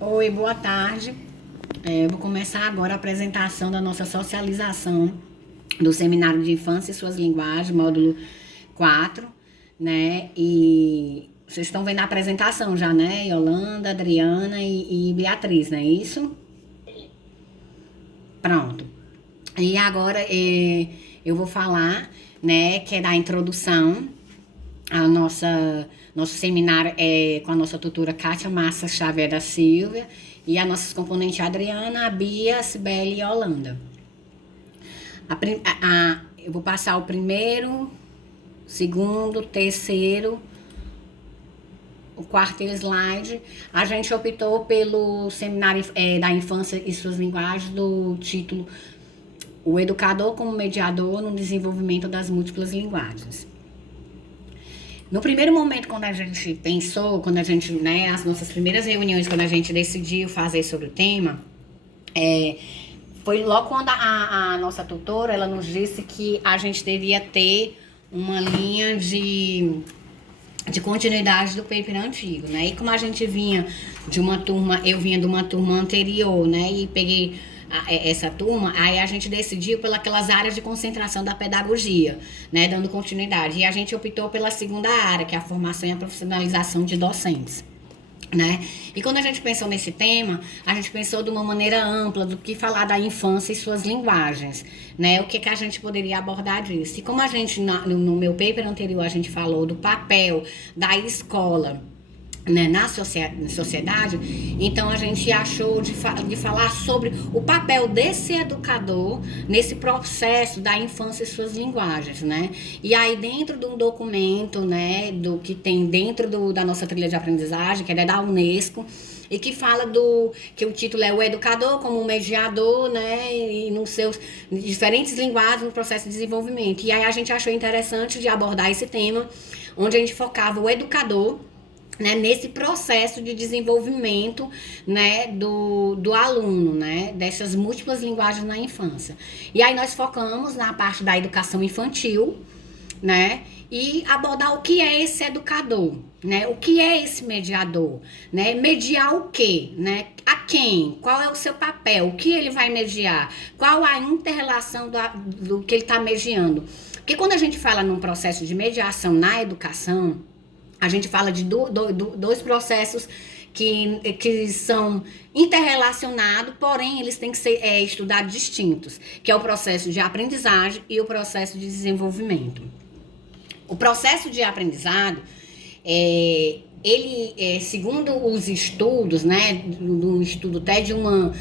Oi, boa tarde. Eu vou começar agora a apresentação da nossa socialização do Seminário de Infância e Suas Linguagens, módulo 4, né? E vocês estão vendo a apresentação já, né? Yolanda, Adriana e Beatriz, não é isso? Pronto. E agora eu vou falar, né, que é da introdução a nosso seminário com a nossa tutora Kátia Massa Xavier da Silva e as nossas componentes Adriana, a Bia, a Sibeli e a Holanda. Eu vou passar o primeiro, segundo, terceiro, o quarto slide. A gente optou pelo seminário da infância e suas linguagens do título O Educador como Mediador no Desenvolvimento das Múltiplas Linguagens. No primeiro momento, quando a gente pensou, né, as nossas primeiras reuniões, quando a gente decidiu fazer sobre o tema, foi logo quando a nossa tutora, ela nos disse que a gente devia ter uma linha de continuidade do paper antigo, né? E como a gente vinha de uma turma, eu vinha de uma turma anterior, né? E peguei essa turma, aí a gente decidiu pelas áreas de concentração da pedagogia, né, dando continuidade. E a gente optou pela segunda área, que é a formação e a profissionalização de docentes, né? E quando a gente pensou nesse tema, a gente pensou de uma maneira ampla do que falar da infância e suas linguagens, né? O que a gente poderia abordar disso. E como a gente, no meu paper anterior, a gente falou do papel da escola, né, na sociedade, então a gente achou de falar sobre o papel desse educador nesse processo da infância e suas linguagens, né? E aí dentro de um documento, né, do que tem dentro da nossa trilha de aprendizagem, que é da Unesco, e que fala que o título é O Educador como Mediador, né, e nos seus diferentes linguagens no processo de desenvolvimento. E aí a gente achou interessante de abordar esse tema, onde a gente focava o educador, né, nesse processo de desenvolvimento, né, do aluno, né, dessas múltiplas linguagens na infância. E aí nós focamos na parte da educação infantil, né, e abordar o que é esse educador, né, o que é esse mediador, né, mediar o quê, né, a quem, qual é o seu papel, o que ele vai mediar, qual a inter-relação do que ele está mediando. Porque quando a gente fala num processo de mediação na educação, a gente fala de dois processos que são interrelacionados, porém eles têm que ser estudados distintos, que é o processo de aprendizagem e o processo de desenvolvimento. O processo de aprendizado, segundo os estudos, né, do estudo até de uma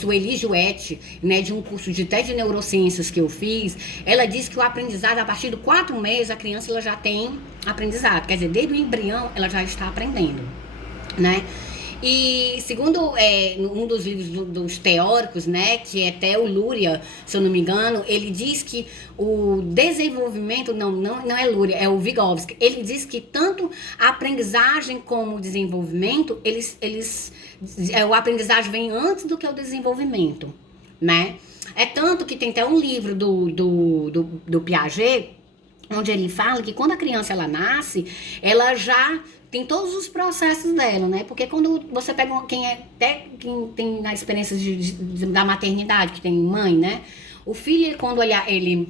Sueli Juet, né, de um curso de neurociências que eu fiz, ela diz que o aprendizado, a partir de 4 meses, a criança ela já tem aprendizado, quer dizer, desde o embrião ela já está aprendendo, né? E segundo um dos livros dos teóricos, né, que é Theo Luria, se eu não me engano, ele diz que o desenvolvimento, não é Luria, é o Vygotsky, ele diz que tanto a aprendizagem como o desenvolvimento, o aprendizagem vem antes do que o desenvolvimento, né? É tanto que tem até um livro do Piaget, onde ele fala que quando a criança ela nasce, ela já tem todos os processos dela, né? Porque quando você pega quem tem a experiência da maternidade, que tem mãe, né? O filho, quando ele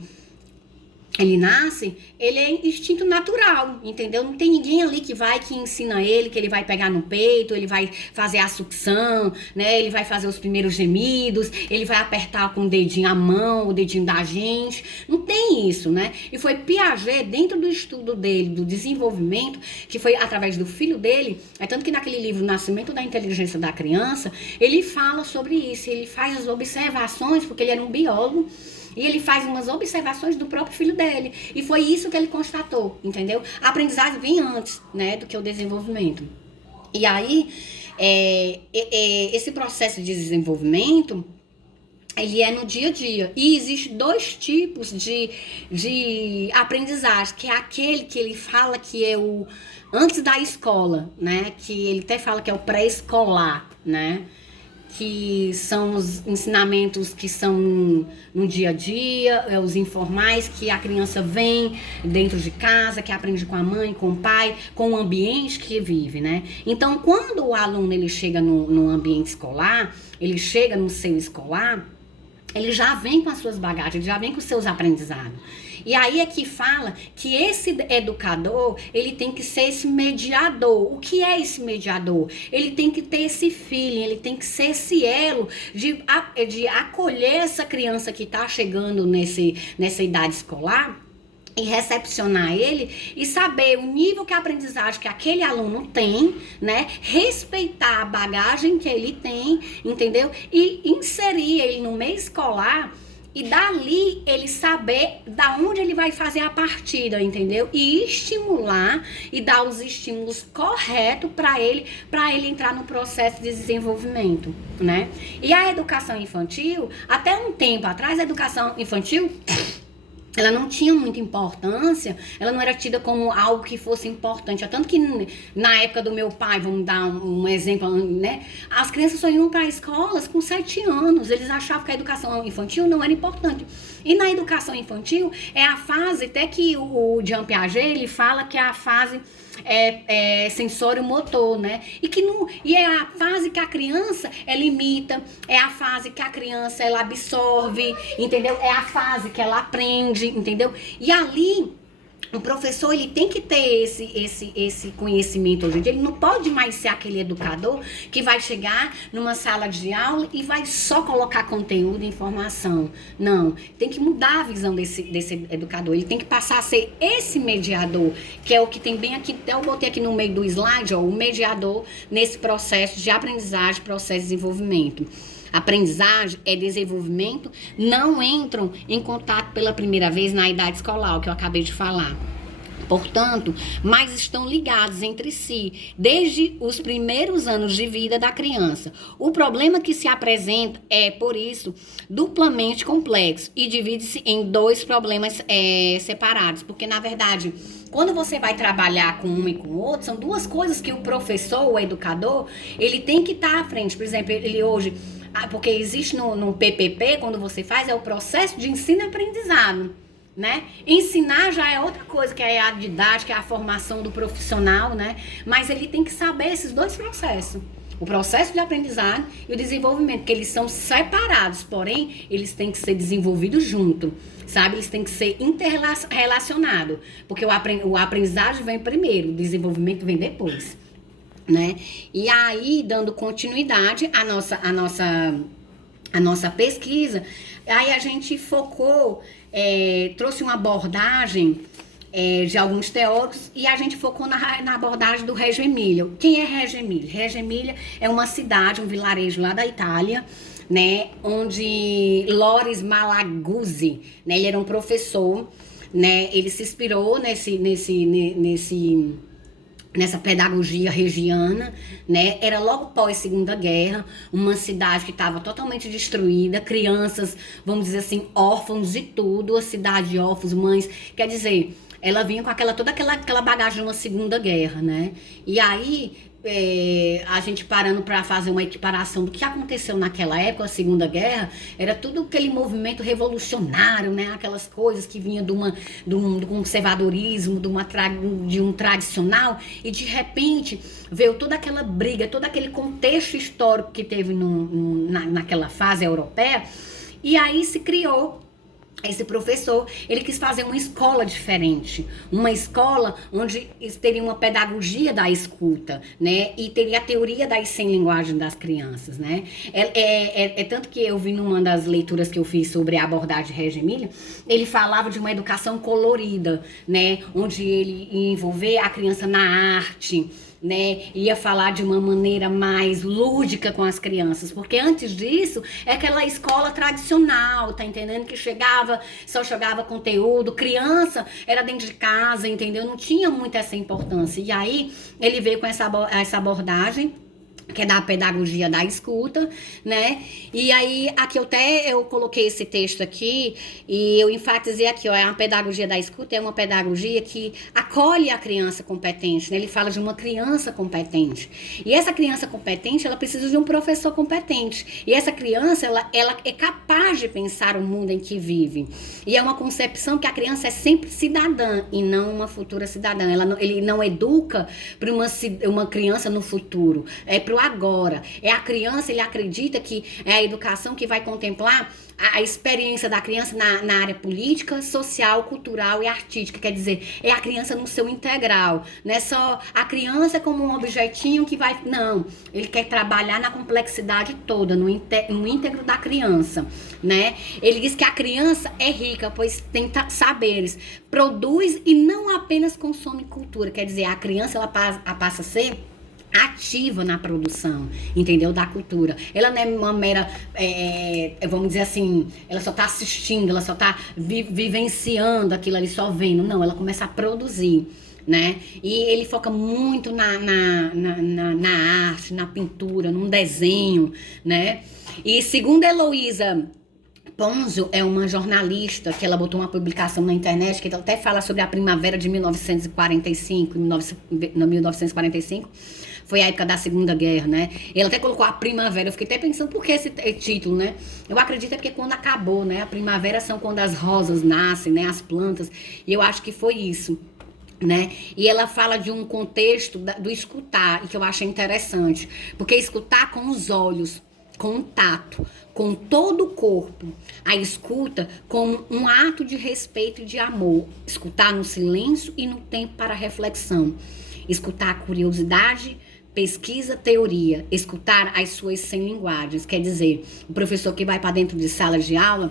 nasce, ele é instinto natural, entendeu? Não tem ninguém ali que ensina ele, que ele vai pegar no peito, ele vai fazer a sucção, né? Ele vai fazer os primeiros gemidos, ele vai apertar com o dedinho a mão, o dedinho da gente. Não tem isso, né? E foi Piaget, dentro do estudo dele, do desenvolvimento, que foi através do filho dele, é tanto que naquele livro Nascimento da Inteligência da Criança, ele fala sobre isso, ele faz as observações, porque ele era um biólogo, e ele faz umas observações do próprio filho dele. E foi isso que ele constatou, entendeu? A aprendizagem vem antes, né, do que o desenvolvimento. E aí, esse processo de desenvolvimento, ele é no dia a dia. E existem 2 tipos de aprendizagem, que é aquele que ele fala que é o antes da escola, né? Que ele até fala que é o pré-escolar, né? que são os ensinamentos que são no dia a dia, os informais que a criança vem dentro de casa, que aprende com a mãe, com o pai, com o ambiente que vive, né? Então, quando o aluno ele chega no ambiente escolar, ele chega no seu escolar, ele já vem com as suas bagagens, ele já vem com os seus aprendizados. E aí é que fala que esse educador, ele tem que ser esse mediador. O que é esse mediador? Ele tem que ter esse feeling, ele tem que ser esse elo de acolher essa criança que está chegando nessa idade escolar e recepcionar ele e saber o nível de aprendizagem que aquele aluno tem, né? Respeitar a bagagem que ele tem, entendeu? E inserir ele no meio escolar e dali ele saber da onde ele vai fazer a partida, entendeu? E estimular e dar os estímulos corretos para ele entrar no processo de desenvolvimento, né? E a educação infantil, até um tempo atrás, a educação infantil ela não tinha muita importância, ela não era tida como algo que fosse importante. Tanto que na época do meu pai, vamos dar um exemplo, né? As crianças só iam para escolas com 7 anos. Eles achavam que a educação infantil não era importante. E na educação infantil é a fase, até que o Jean Piaget, ele fala que é a fase sensório-motor, né? E é a fase que a criança ela imita, é a fase que a criança ela absorve, entendeu? É a fase que ela aprende, entendeu? E ali o professor ele tem que ter esse conhecimento hoje em dia. Ele não pode mais ser aquele educador que vai chegar numa sala de aula e vai só colocar conteúdo e informação. Não, tem que mudar a visão desse educador. Ele tem que passar a ser esse mediador, que é o que tem bem aqui, até eu botei aqui no meio do slide, ó, o mediador nesse processo de aprendizagem, processo de desenvolvimento. Aprendizagem é desenvolvimento, não entram em contato pela primeira vez na idade escolar, o que eu acabei de falar. Portanto, mas estão ligados entre si desde os primeiros anos de vida da criança. O problema que se apresenta é, por isso, duplamente complexo e divide-se em 2 problemas separados, porque, na verdade, quando você vai trabalhar com um e com o outro, são 2 coisas que o professor, o educador, ele tem que estar à frente. Por exemplo, ele hoje... porque existe no PPP, quando você faz, é o processo de ensino e aprendizado, né? Ensinar já é outra coisa, que é a didática, é a formação do profissional, né? Mas ele tem que saber esses 2 processos. O processo de aprendizado e o desenvolvimento, que eles são separados, porém, eles têm que ser desenvolvidos juntos, sabe? Eles têm que ser interrelacionados, porque o aprendizagem vem primeiro, o desenvolvimento vem depois, né? E aí, dando continuidade à nossa pesquisa, aí a gente focou, trouxe uma abordagem de alguns teóricos e a gente focou na abordagem do Reggio Emília. Quem é Reggio Emília? Reggio Emília é uma cidade, um vilarejo lá da Itália, né? Onde Loris Malaguzzi, né? Ele era um professor, né? Ele se inspirou nessa pedagogia regiana, né? Era logo pós Segunda Guerra, uma cidade que estava totalmente destruída, crianças, vamos dizer assim, órfãos de tudo, a cidade de órfãos, mães, quer dizer, ela vinha com toda aquela bagagem de uma Segunda Guerra, né? E aí, a gente parando para fazer uma equiparação do que aconteceu naquela época, a Segunda Guerra, era tudo aquele movimento revolucionário, né? Aquelas coisas que vinham do conservadorismo, de um tradicional, e de repente veio toda aquela briga, todo aquele contexto histórico que teve naquela fase europeia, e aí se criou. Esse professor, ele quis fazer uma escola diferente, uma escola onde teria uma pedagogia da escuta, né, e teria a teoria das 100 linguagens das crianças, né, tanto que eu vi numa das leituras que eu fiz sobre a abordagem de Reggio Emília, ele falava de uma educação colorida, né, onde ele ia envolver a criança na arte, né, ia falar de uma maneira mais lúdica com as crianças, porque antes disso é aquela escola tradicional, tá entendendo? Que só chegava conteúdo, criança era dentro de casa, entendeu? Não tinha muito essa importância. E aí ele veio com essa abordagem que é da pedagogia da escuta, né? E aí, aqui eu coloquei esse texto aqui e eu enfatizei aqui, ó, é uma pedagogia da escuta, é uma pedagogia que acolhe a criança competente, né? Ele fala de uma criança competente. E essa criança competente, ela precisa de um professor competente. E essa criança, ela é capaz de pensar o mundo em que vive. E é uma concepção que a criança é sempre cidadã e não uma futura cidadã. Ele não educa para uma criança no futuro, é para agora. É a criança, ele acredita que é a educação que vai contemplar a experiência da criança na área política, social, cultural e artística. Quer dizer, é a criança no seu integral. Não é só a criança como um objetinho que vai... Não, ele quer trabalhar na complexidade toda, no íntegro da criança, né? Ele diz que a criança é rica, pois tem saberes, produz e não apenas consome cultura. Quer dizer, a criança ela passa a ser ativa na produção, entendeu? Da cultura. Ela não é uma mera, vamos dizer assim, ela só tá assistindo, ela só tá vivenciando aquilo ali, só vendo. Não, ela começa a produzir, né? E ele foca muito na arte, na pintura, num desenho, né? E segundo Heloísa Ponzio, é uma jornalista que ela botou uma publicação na internet que até fala sobre a primavera de 1945, 1945, foi a época da Segunda Guerra, né? Ela até colocou a primavera, eu fiquei até pensando por que esse título, né? Eu acredito é porque quando acabou, né? A primavera são quando as rosas nascem, né? As plantas, e eu acho que foi isso, né? E ela fala de um contexto do escutar, e que eu achei interessante, porque escutar com os olhos, com o tato, com todo o corpo, a escuta como um ato de respeito e de amor, escutar no silêncio e no tempo para reflexão, escutar a curiosidade, pesquisa, teoria, escutar as suas 100 linguagens, quer dizer, o professor que vai para dentro de sala de aula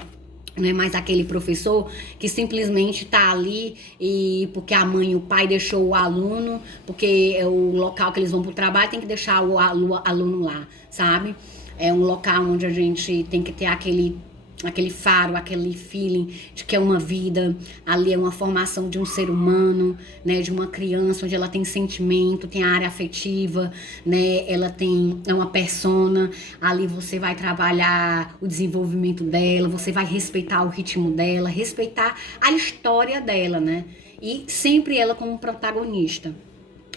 não é mais aquele professor que simplesmente está ali e porque a mãe e o pai deixou o aluno, porque é o local que eles vão para o trabalho tem que deixar o aluno lá, sabe? É um local onde a gente tem que ter aquele faro, aquele feeling de que é uma vida, ali é uma formação de um ser humano, né, de uma criança, onde ela tem sentimento, tem a área afetiva, né, é uma persona, ali você vai trabalhar o desenvolvimento dela, você vai respeitar o ritmo dela, respeitar a história dela, né, e sempre ela como protagonista.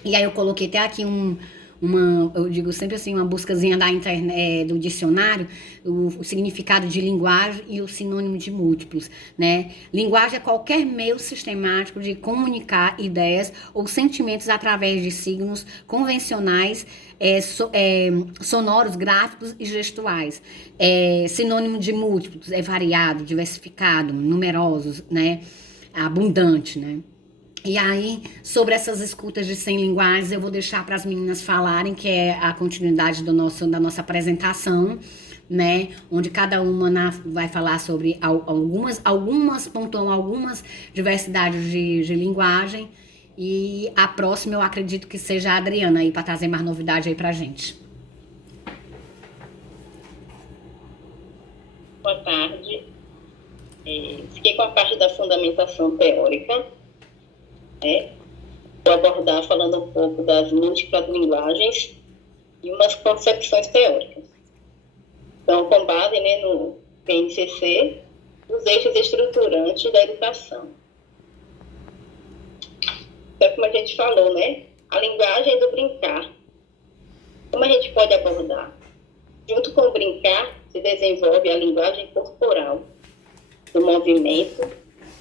E aí eu coloquei até aqui eu digo sempre assim, uma buscazinha da internet, do dicionário, o significado de linguagem e o sinônimo de múltiplos, né? Linguagem é qualquer meio sistemático de comunicar ideias ou sentimentos através de signos convencionais, sonoros, gráficos e gestuais. Sinônimo de múltiplos é variado, diversificado, numerosos, né? Abundante, né? E aí, sobre essas escutas de 100 linguagens, eu vou deixar para as meninas falarem, que é a continuidade da nossa apresentação, né? Onde cada uma vai falar sobre algumas pontuam algumas diversidades de linguagem. E a próxima eu acredito que seja a Adriana aí, para trazer mais novidade aí pra gente. Boa tarde. Fiquei com a parte da fundamentação teórica. Vou abordar falando um pouco das múltiplas linguagens e umas concepções teóricas. Então, com base, né, no PNCC, os eixos estruturantes da educação. Então, como a gente falou, né, a linguagem do brincar. Como a gente pode abordar? Junto com o brincar, se desenvolve a linguagem corporal, do movimento,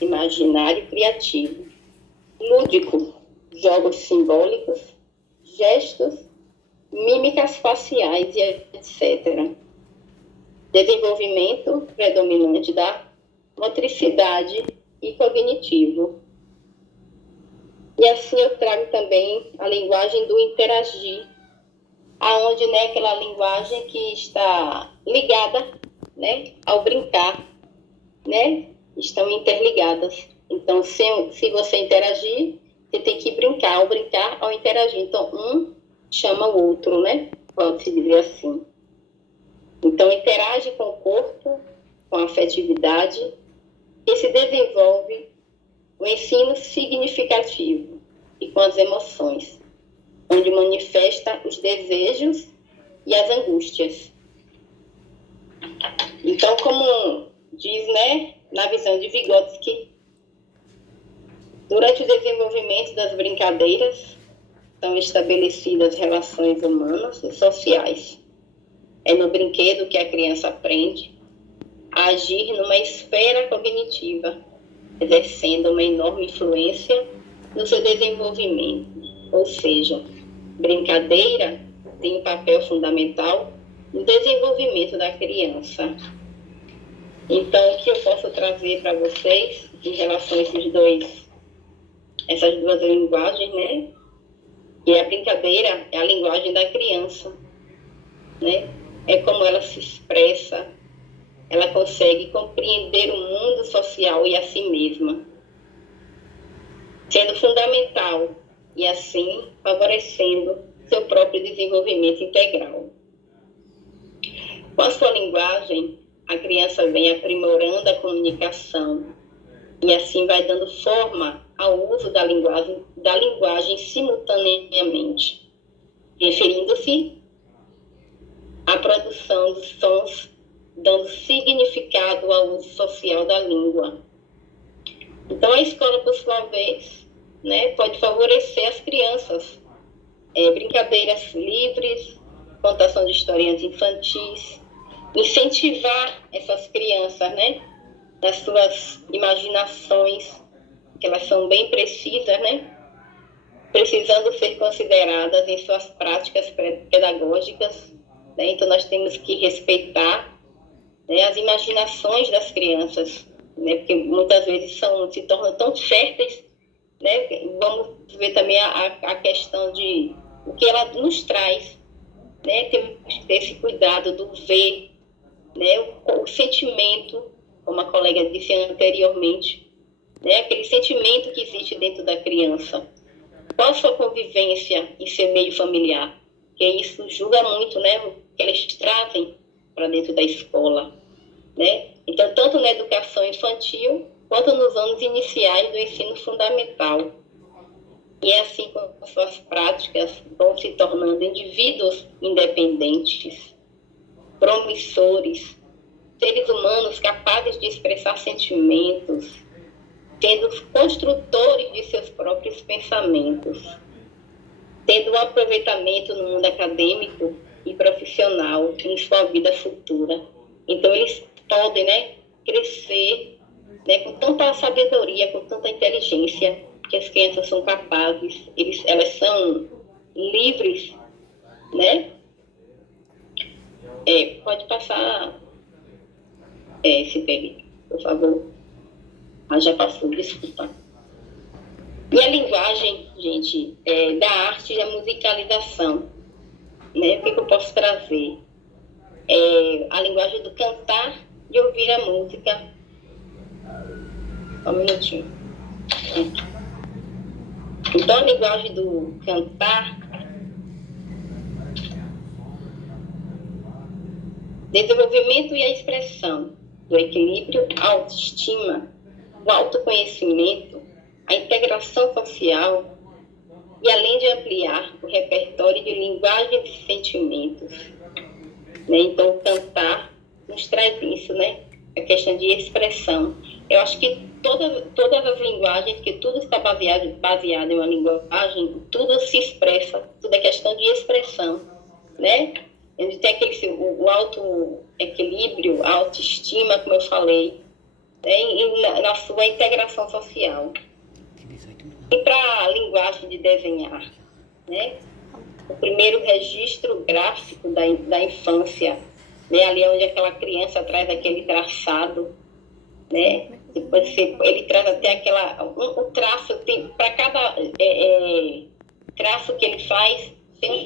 imaginário e criativo. Lúdico, jogos simbólicos, gestos, mímicas faciais e etc. Desenvolvimento predominante da motricidade e cognitivo. E assim eu trago também a linguagem do interagir, aonde, né, aquela linguagem que está ligada, né, ao brincar, né, estão interligadas. Então, se você interagir, você tem que brincar, ao brincar, ao interagir. Então, um chama o outro, né? Pode-se dizer assim. Então, interage com o corpo, com a afetividade, e se desenvolve o ensino significativo e com as emoções, onde manifesta os desejos e as angústias. Então, como diz, né, na visão de Vygotsky, durante o desenvolvimento das brincadeiras, são estabelecidas relações humanas e sociais. É no brinquedo que a criança aprende a agir numa esfera cognitiva, exercendo uma enorme influência no seu desenvolvimento. Ou seja, brincadeira tem um papel fundamental no desenvolvimento da criança. Então, o que eu posso trazer para vocês em relação a essas duas linguagens, né? E a brincadeira é a linguagem da criança, né? É como ela se expressa, ela consegue compreender o mundo social e a si mesma, sendo fundamental e assim favorecendo seu próprio desenvolvimento integral. Com a sua linguagem, a criança vem aprimorando a comunicação e assim vai dando forma ao uso da linguagem simultaneamente, referindo-se à produção dos sons, dando significado ao uso social da língua. Então, a escola, por sua vez, né, pode favorecer as crianças, brincadeiras livres, contação de historinhas infantis, incentivar essas crianças, né, nas suas imaginações, que elas são bem precisas, né, precisando ser consideradas em suas práticas pedagógicas, né. Então, nós temos que respeitar, né, as imaginações das crianças, né, porque muitas vezes se tornam tão férteis, né. Vamos ver também a questão de o que ela nos traz, né. Temos que ter esse cuidado do ver, né, o sentimento, como a colega disse anteriormente, né, aquele sentimento que existe dentro da criança. Qual a sua convivência em seu meio familiar? Porque isso julga muito, né, o que eles trazem para dentro da escola, né? Então, tanto na educação infantil, quanto nos anos iniciais do ensino fundamental. E é assim com suas práticas vão se tornando indivíduos independentes, promissores, seres humanos capazes de expressar sentimentos, sendo construtores de seus próprios pensamentos, tendo um aproveitamento no mundo acadêmico e profissional em sua vida futura. Então, eles podem, né, crescer, né, com tanta sabedoria, com tanta inteligência, que as crianças são capazes, elas são livres, né? Pode passar, Sibeli, por favor. Já passou, desculpa. E a linguagem, gente, da arte e da musicalização, né? O que eu posso trazer? A linguagem do cantar e ouvir a música. Só um minutinho. Então, a linguagem do cantar, desenvolvimento e a expressão do equilíbrio, a autoestima, o autoconhecimento, a integração social e além de ampliar o repertório de linguagens e sentimentos. Né? Então, o cantar nos traz isso, né? A questão de expressão. Eu acho que todas as linguagens, que tudo está baseado em uma linguagem, tudo se expressa, tudo é questão de expressão, né? A gente tem o auto-equilíbrio, a autoestima, como eu falei, né? E na sua integração social. E para a linguagem de desenhar, né? O primeiro registro gráfico da infância, né? Ali onde aquela criança traz aquele traçado, né? Depois ele traz até o traço, para cada traço que ele faz,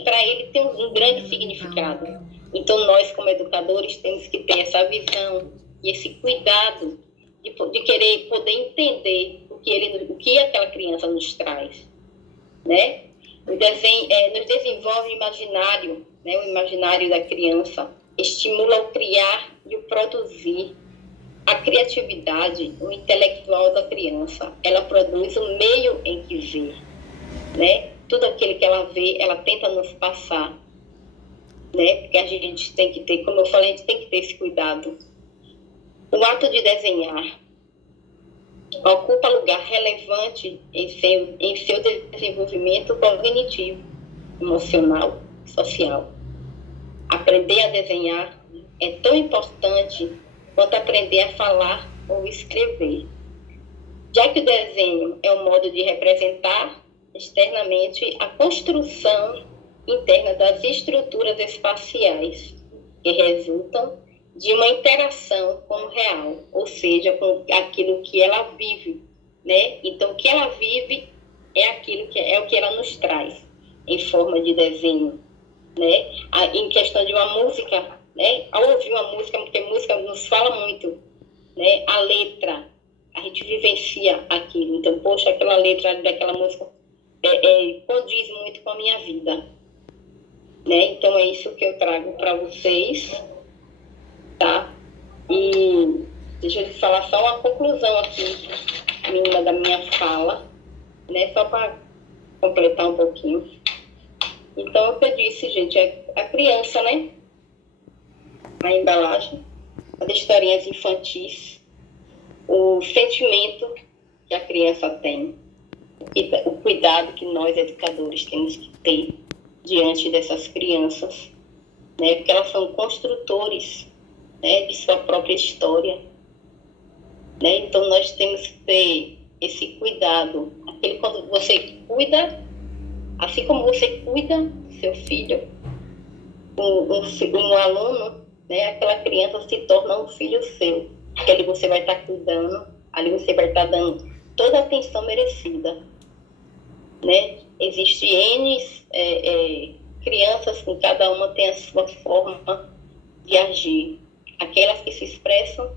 para ele tem um grande significado. Então, nós, como educadores, temos que ter essa visão e esse cuidado de querer poder entender o que aquela criança nos traz, né? Nos desenvolve o imaginário, né? O imaginário da criança, estimula o criar e o produzir. A criatividade, o intelectual da criança, ela produz o meio em que vê, né? Tudo aquilo que ela vê, ela tenta nos passar, né? né? Porque a gente tem que ter, como eu falei, a gente tem que ter esse cuidado. O ato de desenhar ocupa lugar relevante em seu desenvolvimento cognitivo, emocional, social. Aprender a desenhar é tão importante quanto aprender a falar ou escrever, já que o desenho é um modo de representar externamente a construção interna das estruturas espaciais que resultam de uma interação com o real, ou seja, com aquilo que ela vive, né? Então, o que ela vive é aquilo que é o que ela nos traz em forma de desenho, né? Em questão de uma música, né? Ao ouvir uma música, porque música nos fala muito, né? A letra, a gente vivencia aquilo. Então, poxa, aquela letra daquela música condiz muito com a minha vida, né? Então, é isso que eu trago para vocês, tá? E deixa eu falar só uma conclusão aqui, da minha fala, né? Só para completar um pouquinho. Então, o que eu disse, gente, é a criança, né? A embalagem, as historinhas infantis, o sentimento que a criança tem, e o cuidado que nós, educadores, temos que ter diante dessas crianças, né? Porque elas são construtores, né, de sua própria história, né? Então, nós temos que ter esse cuidado. Aquele quando você cuida, assim como você cuida do seu filho, um aluno, né, aquela criança se torna um filho seu, porque ali você vai estar cuidando, ali você vai estar dando toda a atenção merecida, né? Existem N crianças, com cada uma tem a sua forma de agir. Aquelas que se expressam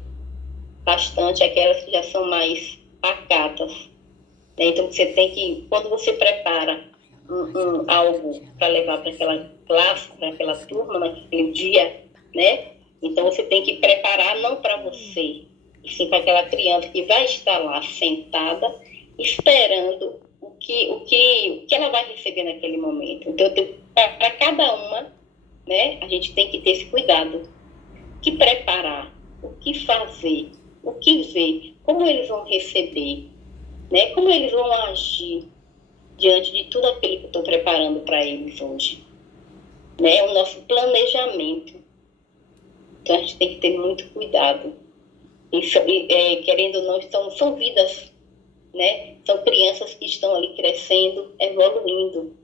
bastante, aquelas que já são mais pacatas, né? Então, você tem que, quando você prepara algo para levar para aquela classe, para aquela turma, naquele dia, né? Então, você tem que preparar não para você, e sim para aquela criança que vai estar lá sentada, esperando o que ela vai receber naquele momento. Então, para cada uma, né, a gente tem que ter esse cuidado, o que preparar, o que fazer, o que ver, como eles vão receber, né, como eles vão agir diante de tudo aquilo que eu estou preparando para eles hoje, né? O nosso planejamento. Então, a gente tem que ter muito cuidado. Querendo ou não, são vidas, né? São crianças que estão ali crescendo, evoluindo.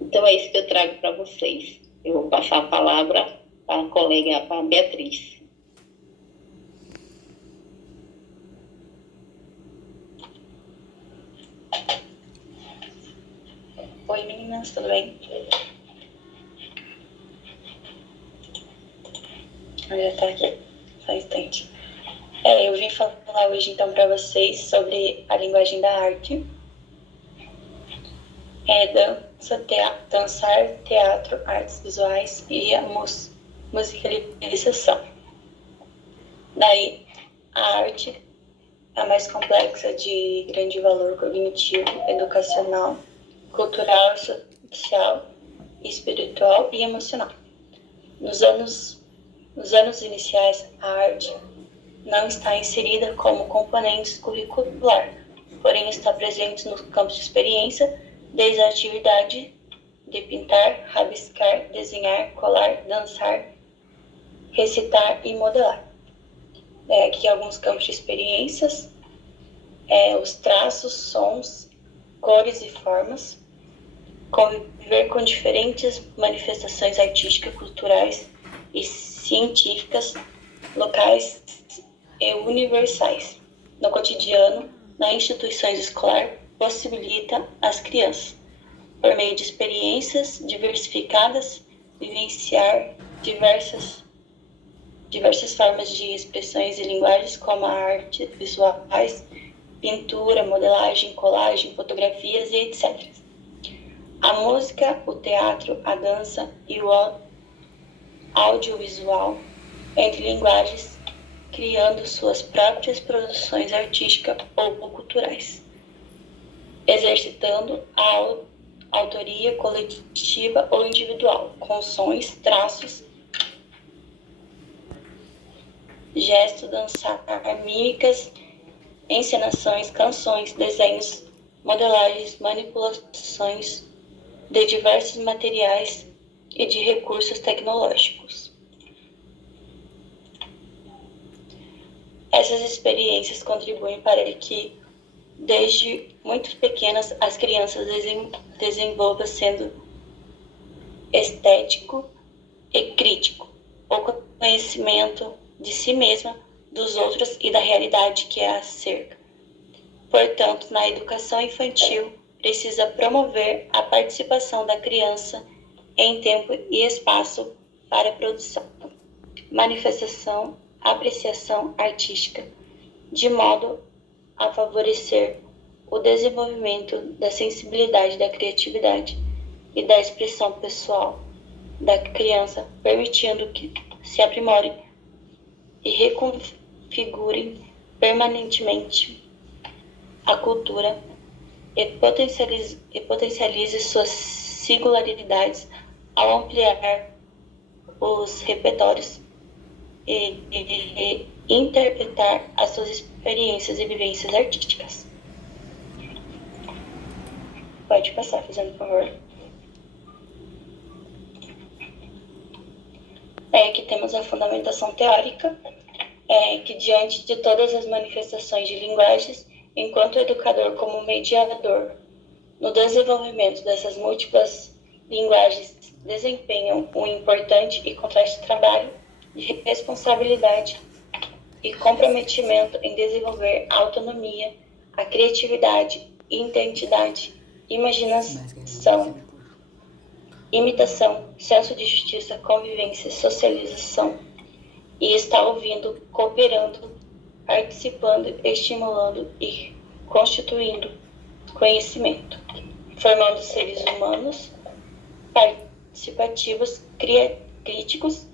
Então, é isso que eu trago para vocês. Eu vou passar a palavra para a colega, para a Beatriz. Oi, meninas, tudo bem? Já tá aqui, só um instante. Eu vim falar hoje, então, para vocês sobre a linguagem da arte. Dançar, teatro, artes visuais e a musicalização. Daí, a arte é a mais complexa, de grande valor cognitivo, educacional, cultural, social, espiritual e emocional. Nos anos iniciais, a arte não está inserida como componente curricular, porém está presente nos campos de experiência, desde a atividade de pintar, rabiscar, desenhar, colar, dançar, recitar e modelar. Aqui alguns campos de experiências, os traços, sons, cores e formas, conviver com diferentes manifestações artísticas, culturais e científicas, locais e universais. No cotidiano, nas instituições escolares, possibilita às crianças, por meio de experiências diversificadas, vivenciar diversas formas de expressões e linguagens, como a arte visuais, pintura, modelagem, colagem, fotografias e etc. A música, o teatro, a dança e o audiovisual, entre linguagens, criando suas próprias produções artísticas ou culturais, exercitando a autoria coletiva ou individual, com sons, traços, gestos, dançar, mímicas, encenações, canções, desenhos, modelagens, manipulações de diversos materiais e de recursos tecnológicos. Essas experiências contribuem para que, desde muito pequenas, as crianças desenvolvam sendo estético e crítico, o conhecimento de si mesma, dos outros e da realidade que a cerca. Portanto, na educação infantil, precisa promover a participação da criança em tempo e espaço para produção, manifestação, apreciação artística, de modo a favorecer o desenvolvimento da sensibilidade, da criatividade e da expressão pessoal da criança, permitindo que se aprimore e reconfigure permanentemente a cultura e potencialize suas singularidades ao ampliar os repertórios e interpretar as suas experiências e vivências artísticas. Pode passar, fazendo favor. Aqui temos a fundamentação teórica, que diante de todas as manifestações de linguagens, enquanto educador como mediador no desenvolvimento dessas múltiplas linguagens, desempenham um importante e complexo trabalho de responsabilidade e comprometimento em desenvolver a autonomia, a criatividade, identidade, imaginação, imitação, senso de justiça, convivência, socialização, e está ouvindo, cooperando, participando, estimulando e constituindo conhecimento, formando seres humanos participativos, críticos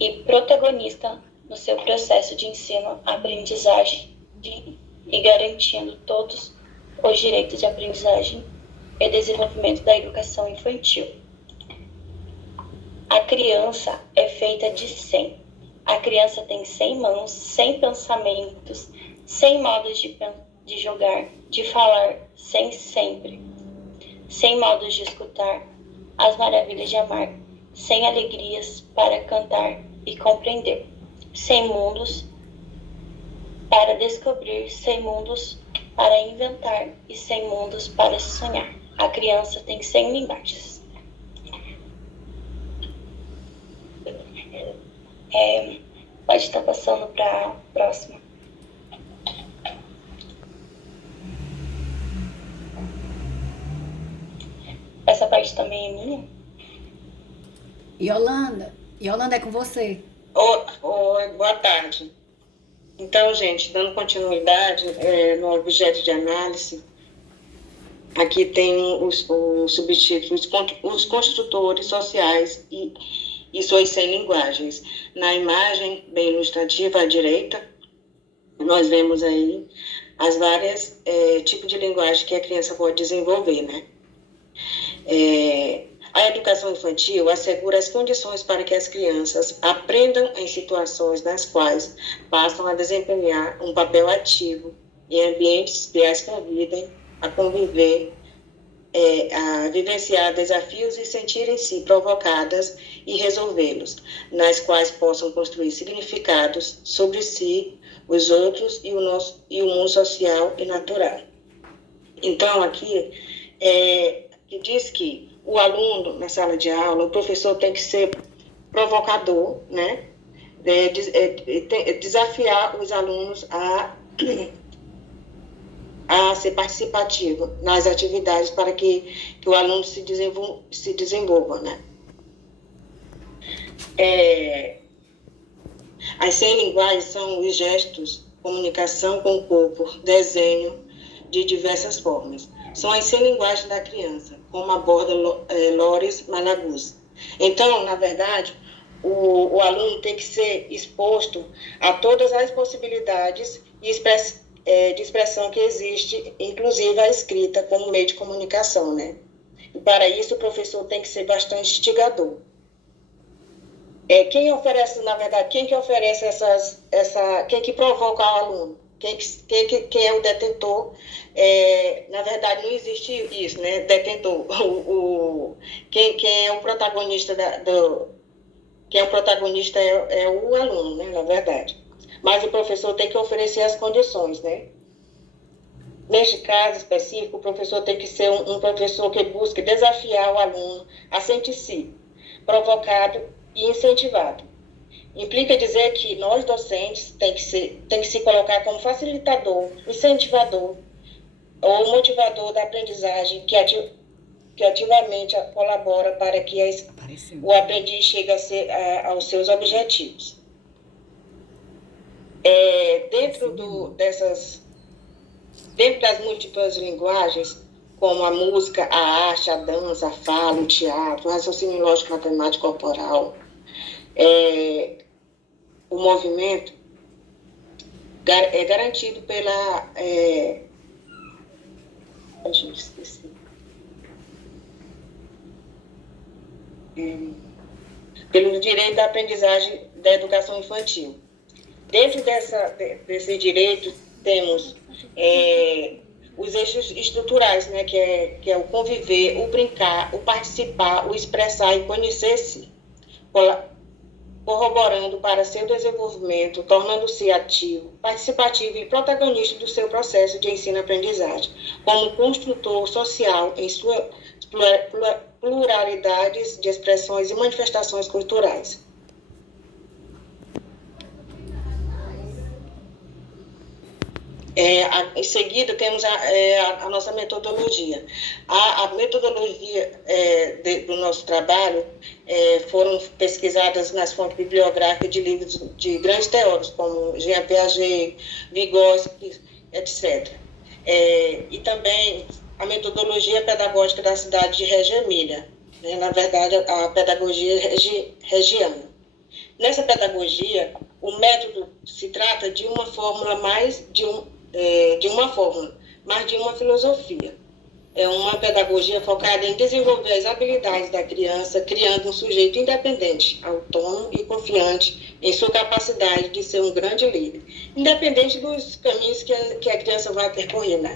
e protagonistas no seu processo de ensino, aprendizagem e garantindo todos os direitos de aprendizagem e desenvolvimento da educação infantil. A criança é feita de 100. A criança tem 100 mãos, 100 pensamentos, 100 modos de jogar, de falar, 100 sempre. 100 modos de escutar as maravilhas de amar, 100 alegrias para cantar e compreender. 100 mundos para descobrir, 100 mundos para inventar e 100 mundos para sonhar. A criança tem 100 linguagens. Pode estar passando para a próxima. Essa parte também é minha? Yolanda, é com você. Oi, boa tarde. Então, gente, dando continuidade no objeto de análise, aqui tem o subtítulo, os construtores sociais e suas 100 linguagens. Na imagem bem ilustrativa à direita, nós vemos aí as várias tipos de linguagem que a criança pode desenvolver, né? A educação infantil assegura as condições para que as crianças aprendam em situações nas quais passam a desempenhar um papel ativo em ambientes que as convidem a conviver, a vivenciar desafios e sentirem-se provocadas e resolvê-los, nas quais possam construir significados sobre si, os outros e o mundo social e natural. Então, aqui, que diz que o aluno, na sala de aula, o professor tem que ser provocador, né? Desafiar os alunos a ser participativo nas atividades para que o aluno se desenvolva, né? As 100 linguagens são os gestos, comunicação com o corpo, desenho de diversas formas. São as 100 linguagens da criança, como aborda Loris Malaguzzi. Então, na verdade, o aluno tem que ser exposto a todas as possibilidades de expressão que existe, inclusive a escrita como meio de comunicação, né? E para isso, o professor tem que ser bastante instigador. Quem oferece, na verdade, quem que oferece quem que provoca o aluno? Quem é o detentor? Na verdade, não existe isso, né? Detentor. Quem é o protagonista quem é o protagonista é o aluno, né? Na verdade. Mas o professor tem que oferecer as condições, né? Neste caso específico, o professor tem que ser um professor que busque desafiar o aluno a sentir-se provocado e incentivado. Implica dizer que nós, docentes, tem que se colocar como facilitador, incentivador ou motivador da aprendizagem que ativamente colabora para que o aprendiz chegue aos seus objetivos. Dentro das múltiplas linguagens, como a música, a arte, a dança, a fala, o teatro, o raciocínio lógico, matemático, corporal, o movimento é garantido pela... Deixa eu esquecer. Pelo direito da aprendizagem da educação infantil. Dentro desse direito, temos os eixos estruturais, né, que é o conviver, o brincar, o participar, o expressar e conhecer-se, corroborando para seu desenvolvimento, tornando-se ativo, participativo e protagonista do seu processo de ensino-aprendizagem, como construtor social em suas pluralidades de expressões e manifestações culturais. Em seguida, temos a nossa metodologia. A metodologia do nosso trabalho foram pesquisadas nas fontes bibliográficas de livros de grandes teóricos, como Jean Piaget, Vygotsky, etc. E também a metodologia pedagógica da cidade de Reggio Emília, né? Na verdade, a pedagogia regiana. Nessa pedagogia, o método se trata de uma fórmula mas de uma filosofia. É uma pedagogia focada em desenvolver as habilidades da criança, criando um sujeito independente, autônomo e confiante em sua capacidade de ser um grande líder, independente dos caminhos que a criança vai percorrer, né?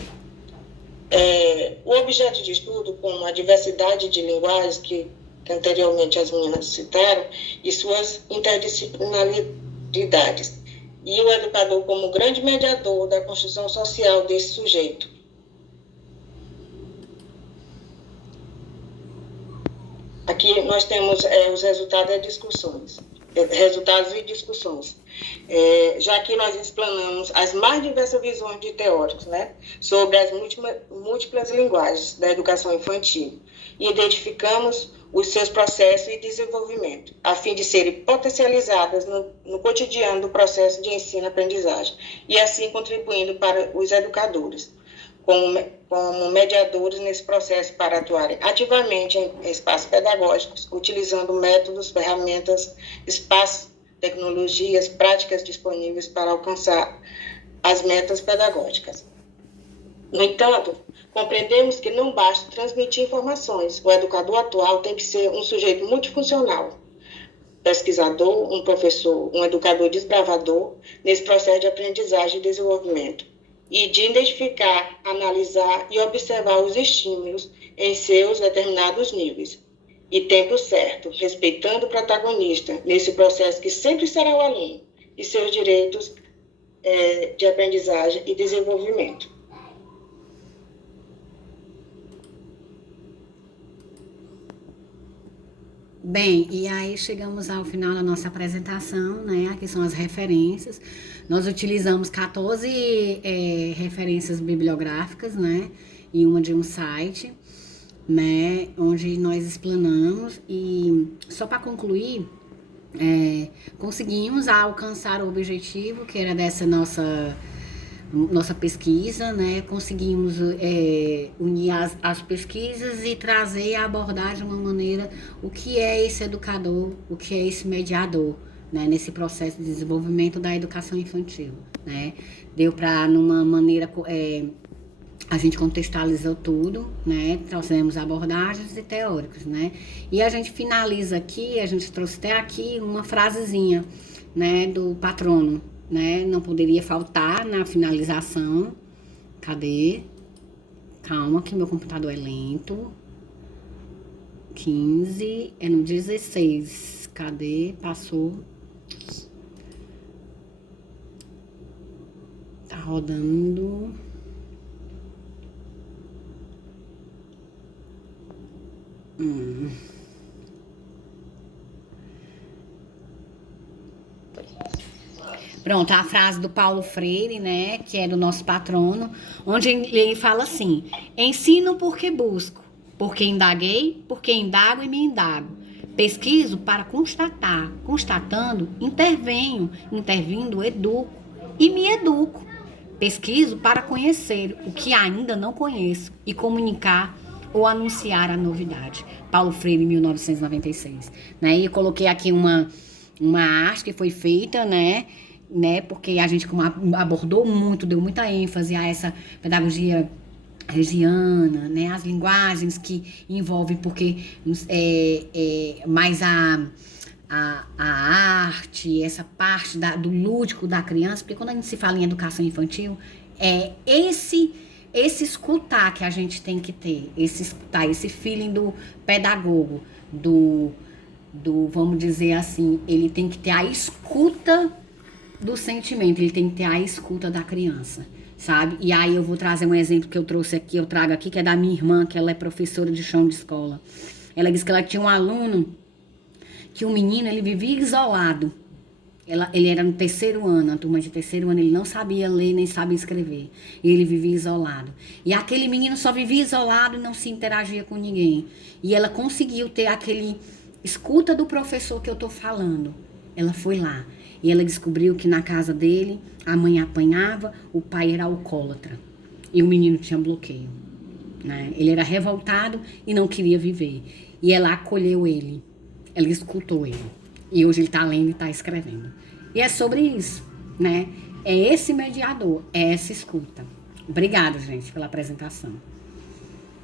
O objeto de estudo, com a diversidade de linguagens que anteriormente as meninas citaram, e suas interdisciplinaridades, e o educador como grande mediador da construção social desse sujeito. Aqui nós temos os resultados e discussões. Já que nós explanamos as mais diversas visões de teóricos, né, sobre as múltiplas linguagens da educação infantil, e identificamos os seus processos e desenvolvimento, a fim de serem potencializadas no cotidiano do processo de ensino-aprendizagem, e assim contribuindo para os educadores, como mediadores nesse processo para atuarem ativamente em espaços pedagógicos, utilizando métodos, ferramentas, espaços, tecnologias, práticas disponíveis para alcançar as metas pedagógicas. No entanto, compreendemos que não basta transmitir informações. O educador atual tem que ser um sujeito multifuncional, pesquisador, um professor, um educador desbravador nesse processo de aprendizagem e desenvolvimento, e de identificar, analisar e observar os estímulos em seus determinados níveis e tempo certo, respeitando o protagonista nesse processo que sempre será o aluno e seus direitos de aprendizagem e desenvolvimento. Bem, e aí chegamos ao final da nossa apresentação, né? Aqui são as referências. Nós utilizamos 14 referências bibliográficas, né? E uma de um site, né? Onde nós explanamos e só para concluir, conseguimos alcançar o objetivo que era dessa nossa pesquisa, né? Conseguimos unir as pesquisas e trazer a abordar de uma maneira o que é esse educador, o que é esse mediador, né? Nesse processo de desenvolvimento da educação infantil, né? Deu para, numa maneira A gente contextualizou tudo, né? Trouxemos abordagens e teóricos, né? E a gente finaliza aqui, a gente trouxe até aqui uma frasezinha, né? Do patrono, né? Não poderia faltar na finalização. Cadê? Calma que meu computador é lento. 15, é no 16. Cadê? Passou. Tá rodando. Pronto, a frase do Paulo Freire, né, que é do nosso patrono, onde ele fala assim: ensino porque busco, porque indaguei, porque indago e me indago. Pesquiso para constatar, constatando, intervenho, intervindo, educo e me educo. Pesquiso para conhecer o que ainda não conheço e comunicar ou anunciar a novidade. Paulo Freire, 1996. Né? E eu coloquei aqui uma arte que foi feita, né? Porque a gente abordou muito, deu muita ênfase a essa pedagogia regiana, né? As linguagens que envolvem, porque mais a arte, essa parte do lúdico da criança, porque quando a gente se fala em educação infantil, é esse escutar que a gente tem que ter, esse escutar, esse feeling do pedagogo, vamos dizer assim, ele tem que ter a escuta do sentimento, ele tem que ter a escuta da criança, sabe? E aí eu vou trazer um exemplo que eu trago aqui, que é da minha irmã, que ela é professora de chão de escola. Ela disse que ela tinha um aluno, que o menino, ele vivia isolado. Ele era no terceiro ano, a turma de terceiro ano, ele não sabia ler nem sabia escrever. E ele vivia isolado. E aquele menino só vivia isolado e não se interagia com ninguém. E ela conseguiu ter aquele escuta do professor que eu tô falando. Ela foi lá. E ela descobriu que na casa dele, a mãe apanhava, o pai era alcoólatra. E o menino tinha bloqueio. Né? Ele era revoltado e não queria viver. E ela acolheu ele. Ela escutou ele. E hoje ele está lendo e está escrevendo. E é sobre isso, né? É esse mediador, é essa escuta. Obrigada, gente, pela apresentação.